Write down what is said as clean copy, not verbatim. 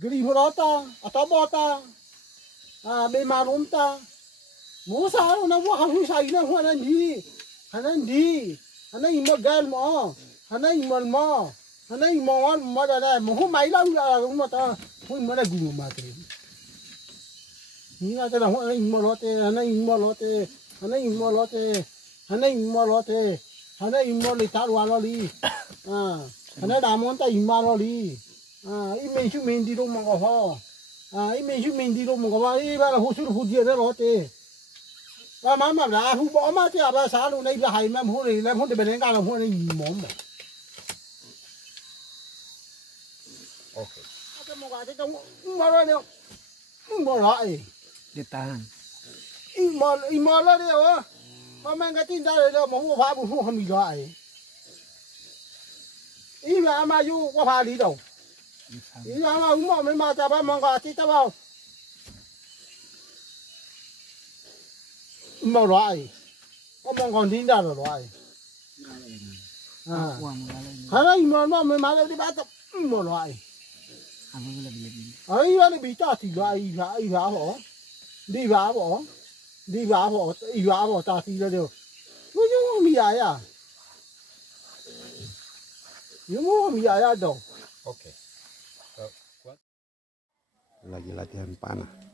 geli horota atau bota be marumta mo sa na wa hu sa ina hu na di hanan imagal mo hanan imal mo hanan imawan mo da mo hu mai la mo ta hu mo na gu ma tre ni na ta hu hanan imalote hanan imole ta wa lo li hanan da mo ta imalo li ime chu men di do mo ho ime chu men di do mo ba ba la hu su hu di da lo te mà đã hú bỏ mà thì bà xã luôn đây là hay mà hú này làm hú thì bên đây là hú này mỏng mà ok cái một cái trong mà rồi đâu mà rồi để tahan mà rồi đâu mà mang cái tin ra rồi đâu mà hú phá hú không bị rồi ý là mà du qua phá đi đâu ý là mà hú mà ta bà mang cái tin tao mà loại có mong còn tin ra rồi loại hay là mà đi bắt mà loại ấy là bị ta thì loại đi vả bỏ ta thì là được nhưng mà ai à nhưng mà ai à đâu Oke. Lagi latihan panah.